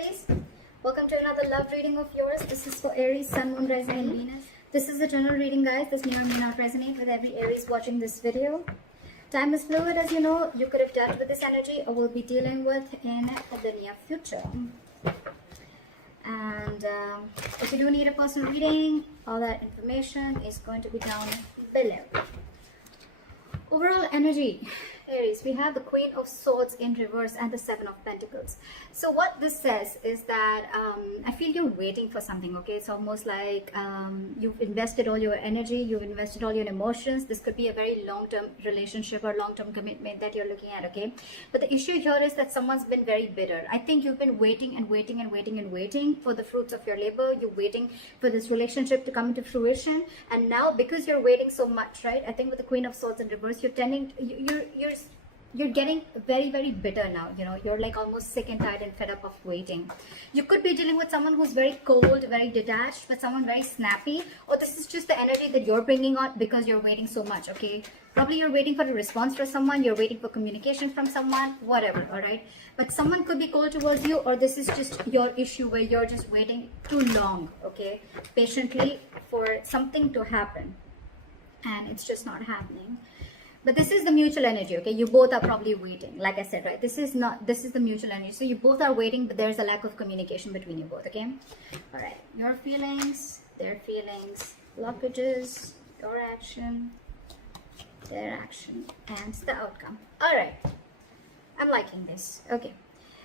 Aries. Welcome to another love reading of yours. This is for Aries, Sun, Moon, Rising, and Venus. This is a general reading, guys. This may or may not resonate with every Aries watching this video. Time is fluid, as you know. You could have dealt with this energy or will be dealing with in the near future. And if you do need a personal reading, all that information is going to be down below. Overall energy, Aries, we have the Queen of Swords in reverse and the Seven of Pentacles. So what this says is that I feel you're waiting for something, okay? It's almost like you've invested all your energy, you've invested all your emotions. This could be a very long-term relationship or long-term commitment that you're looking at, okay? But the issue here is that someone's been very bitter. I think you've been waiting and waiting and waiting and waiting for the fruits of your labor. You're waiting for this relationship to come into fruition. And now, because you're waiting so much, right? I think with the Queen of Swords in reverse, you're tending, you're getting very, very bitter now. You know, you're like almost sick and tired and fed up of waiting. You could be dealing with someone who's very cold, very detached, but someone very snappy. Or this is just the energy that you're bringing on because you're waiting so much, okay? Probably you're waiting for a response from someone, you're waiting for communication from someone, whatever, all right? But someone could be cold towards you, or this is just your issue where you're just waiting too long, okay? Patiently for something to happen. And it's just not happening. But this is the mutual energy, okay? You both are probably waiting, like I said, right? This is the mutual energy. So you both are waiting, but there's a lack of communication between you both, okay? All right, your feelings, their feelings, blockages, your action, their action, and the outcome. All right, I'm liking this, okay?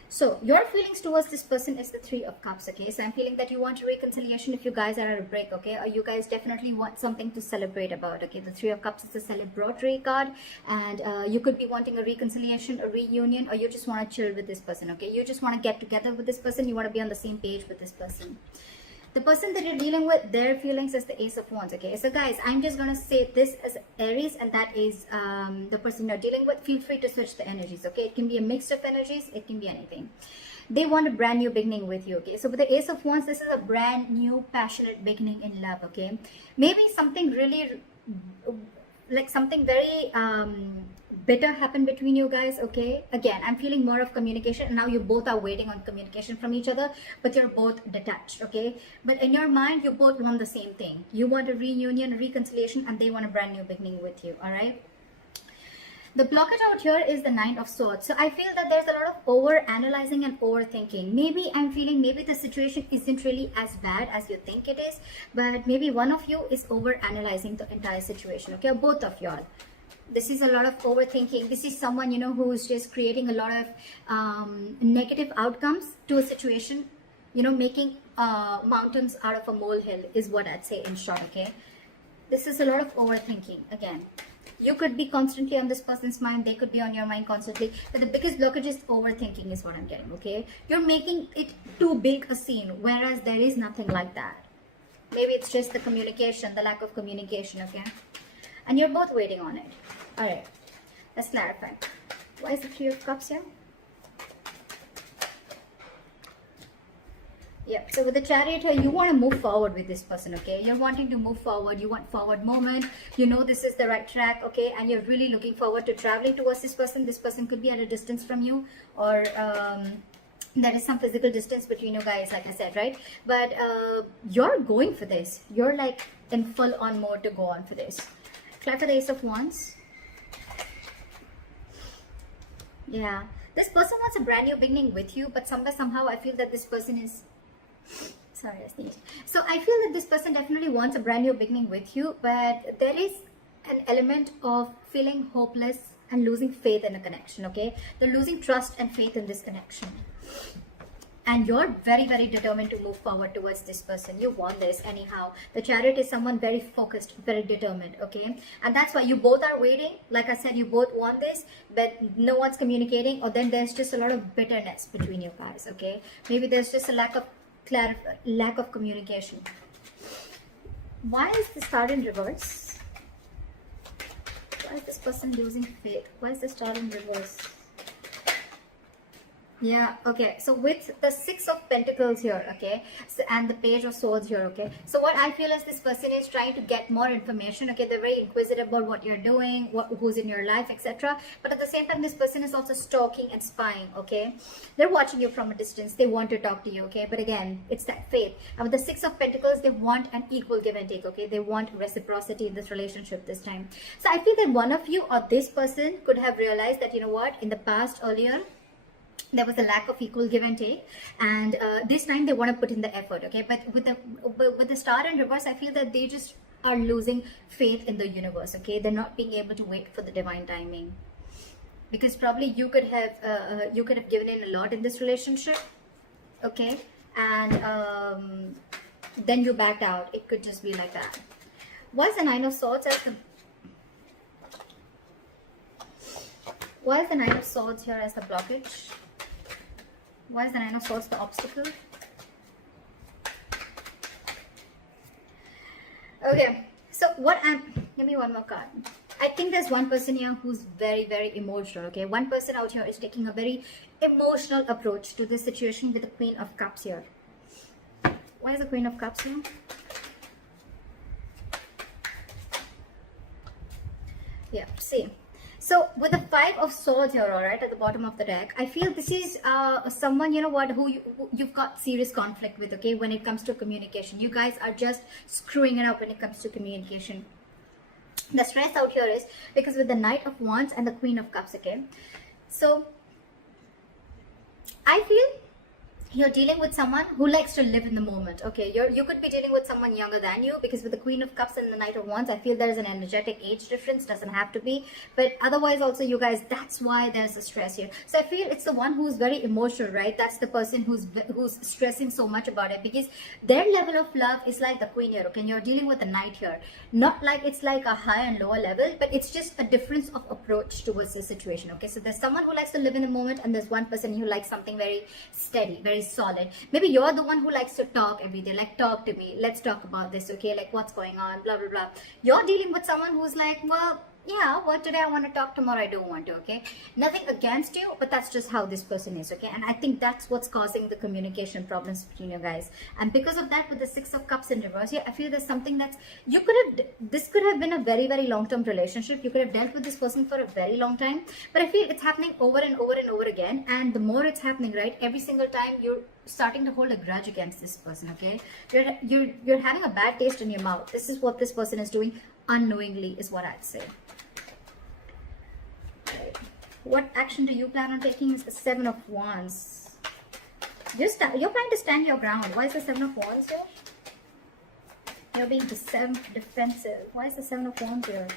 So your feelings towards this person is the Three of Cups, okay? So I'm feeling that you want a reconciliation if you guys are at a break, okay? Or you guys definitely want something to celebrate about, okay? The Three of Cups is a celebratory card, and you could be wanting a reconciliation, a reunion, or you just want to chill with this person, okay? You just want to get together with this person. You want to be on the same page with this person. The person that you're dealing with, their feelings is the Ace of Wands, okay? So guys, I'm just going to say this as Aries, and that is the person you're dealing with. Feel free to switch the energies, okay? It can be a mix of energies. It can be anything. They want a brand new beginning with you, okay? So with the Ace of Wands, this is a brand new, passionate beginning in love, okay? Maybe something really, like something very bitter happened between you guys, okay? Again, I'm feeling more of communication, and now you both are waiting on communication from each other, but you're both detached, okay? But in your mind, you both want the same thing. You want a reunion, a reconciliation, and they want a brand new beginning with you, all right? The blockage out here is the Nine of Swords. So I feel that there's a lot of over-analyzing and overthinking. Maybe I'm feeling maybe the situation isn't really as bad as you think it is, but maybe one of you is over-analyzing the entire situation, okay? Or both of y'all. This is a lot of overthinking. This is someone, you know, who's just creating a lot of negative outcomes to a situation, you know, making mountains out of a molehill is what I'd say in short, okay? This is a lot of overthinking, again. You could be constantly on this person's mind. They could be on your mind constantly. But the biggest blockage is overthinking is what I'm getting, okay? You're making it too big a scene, whereas there is nothing like that. Maybe it's just the communication, the lack of communication, okay? And you're both waiting on it. All right, let's clarify. Why is the Three of Cups here? Yep, so with the Chariot here, you want to move forward with this person, okay? You're wanting to move forward. You want forward movement. You know this is the right track, okay? And you're really looking forward to traveling towards this person. This person could be at a distance from you, or there is some physical distance between you guys, like I said, right? But you're going for this. You're like in full-on mode to go on for this. Clarify the Ace of Wands. Yeah, this person wants a brand new beginning with you, but somehow I feel that this person is, sorry, I sneezed. So I feel that this person definitely wants a brand new beginning with you, but there is an element of feeling hopeless and losing faith in a connection, okay? They're losing trust and faith in this connection. And you're very, very determined to move forward towards this person. You want this anyhow. The Chariot is someone very focused, very determined, okay? And that's why you both are waiting. Like I said, you both want this, but no one's communicating, or then there's just a lot of bitterness between you guys, okay? Maybe there's just a lack of communication. Why is the Star in reverse? Why is this person losing faith? Why is the Star in reverse? Yeah, okay. So with the Six of Pentacles here, okay, so, and the Page of Swords here, okay. So what I feel is this person is trying to get more information, okay. They're very inquisitive about what you're doing, who's in your life, etc. But at the same time, this person is also stalking and spying, okay. They're watching you from a distance. They want to talk to you, okay. But again, it's that faith. And with the Six of Pentacles, they want an equal give and take, okay. They want reciprocity in this relationship this time. So I feel that one of you or this person could have realized that, you know what, in the past earlier, there was a lack of equal give and take, and this time they want to put in the effort, okay. But with the Star in reverse, I feel that they just are losing faith in the universe, okay. They're not being able to wait for the divine timing, because probably you could have given in a lot in this relationship, okay, and then you backed out. It could just be like that. Why is the Nine of Swords as the here as the blockage? Why is the Nine of Swords the obstacle? Okay, so give me one more card. I think there's one person here who's very, very emotional, okay? One person out here is taking a very emotional approach to this situation with the Queen of Cups here. Why is the Queen of Cups here? Yeah, see. So with the Five of Swords here, all right, at the bottom of the deck, I feel this is someone, you know what, who you've got serious conflict with, okay, when it comes to communication. You guys are just screwing it up when it comes to communication. The stress out here is because with the Knight of Wands and the Queen of Cups, okay. So I feel you're dealing with someone who likes to live in the moment, okay. You could be dealing with someone younger than you, because with the Queen of Cups and the Knight of Wands, I feel there is an energetic age difference. Doesn't have to be, but otherwise also, you guys, that's why there's a stress here. So I feel it's the one who's very emotional, right? That's the person who's stressing so much about it, because their level of love is like the Queen here, okay. And you're dealing with the Knight here, not like it's like a high and lower level, but it's just a difference of approach towards the situation, okay. So there's someone who likes to live in the moment, and there's one person who likes something very steady, very solid. Maybe you're the one who likes to talk every day, like, talk to me, let's talk about this, okay, like what's going on, blah blah blah. You're dealing with someone who's like, well, yeah, well, today I want to talk, tomorrow I don't want to, okay. Nothing against you, but that's just how this person is, okay. And I think that's what's causing the communication problems between you guys. And because of that, with the Six of Cups in reverse here, I feel there's something that's, this could have been a very, very long-term relationship. You could have dealt with this person for a very long time, but I feel it's happening over and over and over again. And the more it's happening, right, every single time you're starting to hold a grudge against this person, okay. You're having a bad taste in your mouth. This is what this person is doing unknowingly, is what I'd say. What action do you plan on taking? Is the Seven of Wands. You're trying to stand your ground. Why is the Seven of Wands here? You're being defensive. Why is the Seven of Wands here?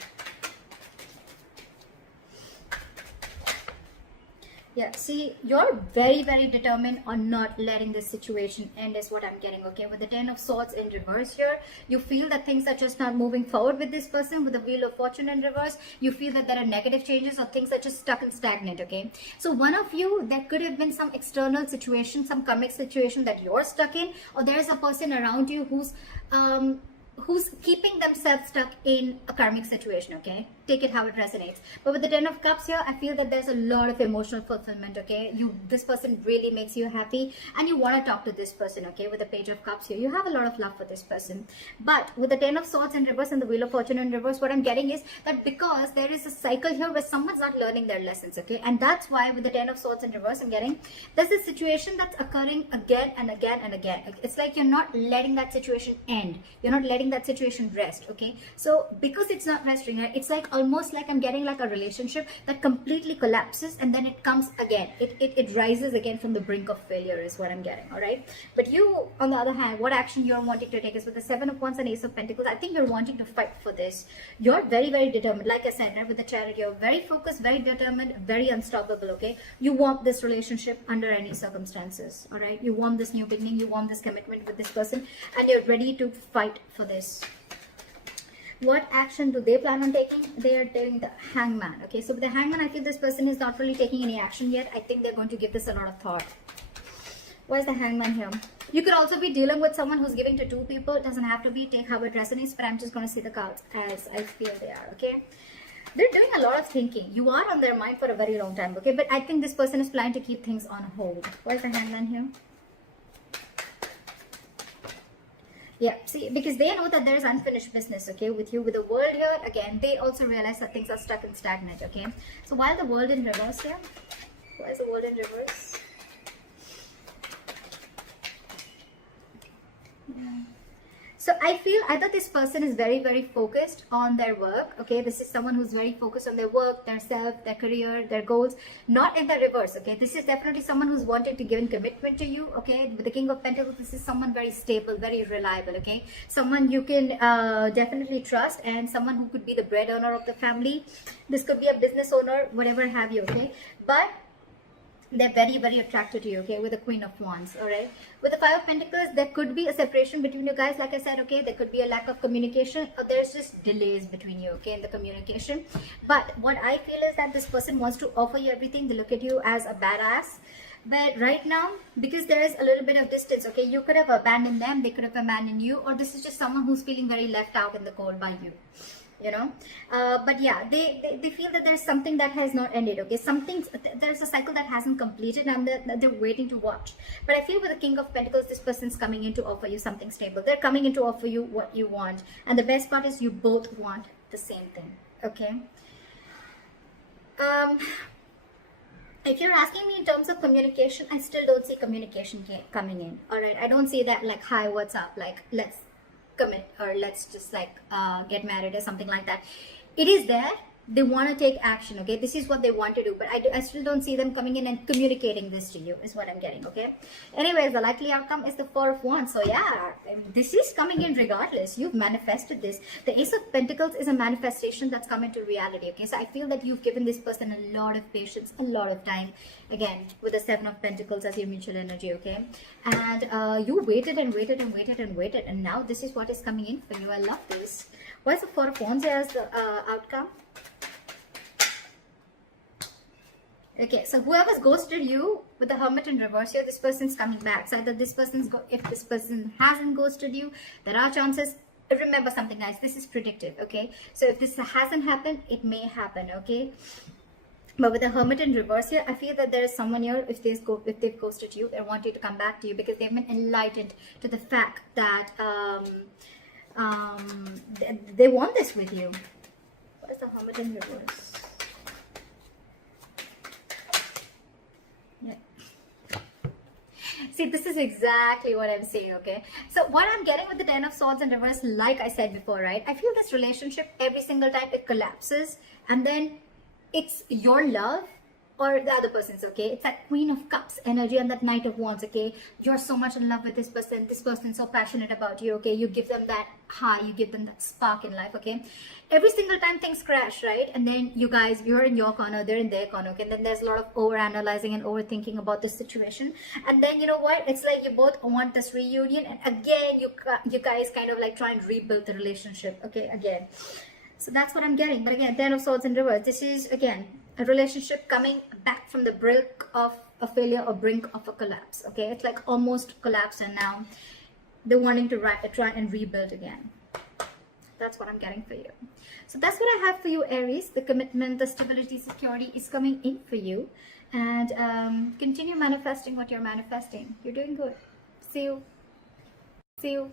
Yeah, see, you're very, very determined on not letting this situation end, is what I'm getting, okay. With the Ten of Swords in reverse here, you feel that things are just not moving forward with this person. With the Wheel of Fortune in reverse, you feel that there are negative changes, or things are just stuck and stagnant, okay. So one of you, there could have been some external situation, some karmic situation that you're stuck in, or there's a person around you who's keeping themselves stuck in a karmic situation, okay. Take it how it resonates. But with the Ten of Cups here, I feel that there's a lot of emotional fulfillment, okay. This person really makes you happy, and you want to talk to this person, okay. With the Page of Cups here, you have a lot of love for this person. But with the Ten of Swords in reverse and the Wheel of Fortune in reverse, what I'm getting is that because there is a cycle here where someone's not learning their lessons, okay. And that's why with the Ten of Swords in reverse, I'm getting there's a situation that's occurring again and again and again. It's like you're not letting that situation end. You're not letting that situation rest, okay. So because it's not resting, right, it's like almost like I'm getting like a relationship that completely collapses, and then it comes again, it rises again from the brink of failure, is what I'm getting. All right, but you, on the other hand, what action you're wanting to take is with the Seven of Wands and Ace of Pentacles. I think you're wanting to fight for this. You're very, very determined. Like I said, right, with the Chariot, you're very focused, very determined, very unstoppable, okay. You want this relationship under any circumstances. All right, you want this new beginning, you want this commitment with this person, and you're ready to fight for this. What action do they plan on taking? They are doing the Hangman, okay. So with the Hangman, I feel this person is not really taking any action yet. I think they're going to give this a lot of thought. Why is the Hangman here? You could also be dealing with someone who's giving to two people. It doesn't have to be. Take how it resonates, but I'm just going to see the cards as I feel they are, okay. They're doing a lot of thinking. You are on their mind for a very long time, okay? But I think this person is planning to keep things on hold. Where's the Hangman here? Yeah, see, because they know that there's unfinished business, okay, with you. With the world here, again, they also realize that things are stuck and stagnant, okay? So while the world in reverse here, why is the world in reverse? Yeah. So I feel either this person is very, very focused on their work, okay? This is someone who's very focused on their work, their self, their career, their goals, not in the reverse, okay? This is definitely someone who's wanted to give in commitment to you, okay? With the King of Pentacles, this is someone very stable, very reliable, okay? Someone you can definitely trust, and someone who could be the bread owner of the family. This could be a business owner, whatever have you, okay? But they're very, very attracted to you, okay, with the Queen of Wands, all right? With the Five of Pentacles, there could be a separation between you guys, like I said, okay? There could be a lack of communication, or there's just delays between you, okay, in the communication. But what I feel is that this person wants to offer you everything. They look at you as a badass. But right now, because there is a little bit of distance, okay, you could have abandoned them, they could have abandoned you, or this is just someone who's feeling very left out in the cold by you. You know, but yeah, they feel that there's something that has not ended, okay? There's a cycle that hasn't completed, and they're waiting to watch. But I feel with the King of Pentacles, this person's coming in to offer you something stable. They're coming in to offer you what you want, and the best part is you both want the same thing, okay? If you're asking me in terms of communication, I still don't see communication coming in, all right? I don't see that like, hi, what's up, like, let's commit, or let's just like get married or something like that. It is there. They want to take action, okay? This is what they want to do, but I still don't see them coming in and communicating this to you, is what I'm getting, okay? Anyways, the likely outcome is the Four of Wands. So yeah, I mean, this is coming in regardless. You've manifested this. The Ace of Pentacles is a manifestation that's come into reality, okay? So I feel that you've given this person a lot of patience, a lot of time. Again, with the Seven of Pentacles as your mutual energy, okay? And you waited and waited and waited and waited, and now this is what is coming in for you. I love this. Why is the Four of Wands as the outcome? Okay, so whoever's ghosted you with the Hermit in reverse here, this person's coming back. So either this person's, if this person hasn't ghosted you, there are chances. Remember something, guys, this is predictive, okay? So if this hasn't happened, it may happen, okay? But with the Hermit in reverse here, I feel that there is someone here, if they've ghosted you, they want you to come back to you because they've been enlightened to the fact that they want this with you. What is the Hermit in reverse? Yeah. See, this is exactly what I'm saying, okay? So what I'm getting with the Ten of Swords in reverse, like I said before, right? I feel this relationship, every single time it collapses, and then it's your love or the other person's, okay? It's that Queen of Cups energy and that Knight of Wands, okay? You're so much in love with this person's so passionate about you, okay? You give them that high, you give them that spark in life, okay? Every single time things crash, right? And then you guys, you're in your corner, they're in their corner, okay? And then there's a lot of over-analyzing and overthinking about this situation. And then, you know what? It's like you both want this reunion, and again, you guys kind of like try and rebuild the relationship, okay? Again. So that's what I'm getting. But again, Ten of Swords in reverse. This is, again, a relationship coming back from the brink of a failure or brink of a collapse, okay? It's like almost collapsed, and now they're wanting to try and rebuild again. That's what I'm getting for you. So that's what I have for you, Aries. The commitment, the stability, security is coming in for you. And continue manifesting what you're manifesting. You're doing good. See you. See you.